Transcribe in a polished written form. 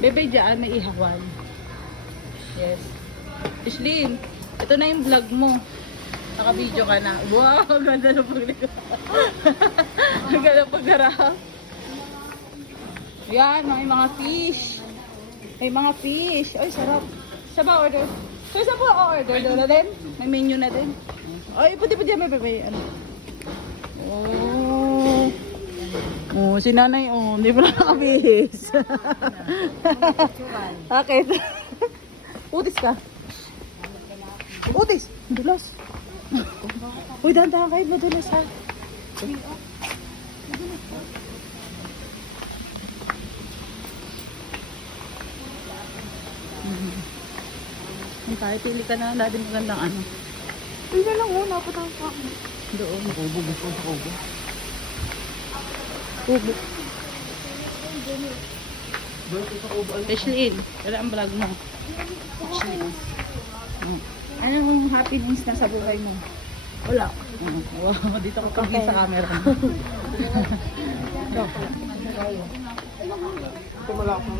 Bebe, dyan may ihawan. Yes. Ishlin, ito na yung vlog mo. Naka-video ka na. Wow, ang ganda ng paglikod. Ang ganda ng pagharap. Yan, may mga fish. May mga fish. Ay, sarap. Siya ba order? So, isa po order doon na din? May menu na din? Ay, puti-puti yan, may ano. Oh. Oh, si nanay, oh, hindi pa nakabihis. Bakit? Utis ka? Utis! Dulas. Uy, dahan-dahan kayo, madulas ha. Tayo, pili ka na, natin magandang ano. Uy na lang, napatang pa ako. Doon. Kubo, gusto ko sa kubo. Kubo. Gusto sa kubo. Ashley, wala ang vlog mo. Ashley. Oh. Anong happiness na sa buhay mo? Wala. Wow, dito ko kami sa camera. Ito malaki.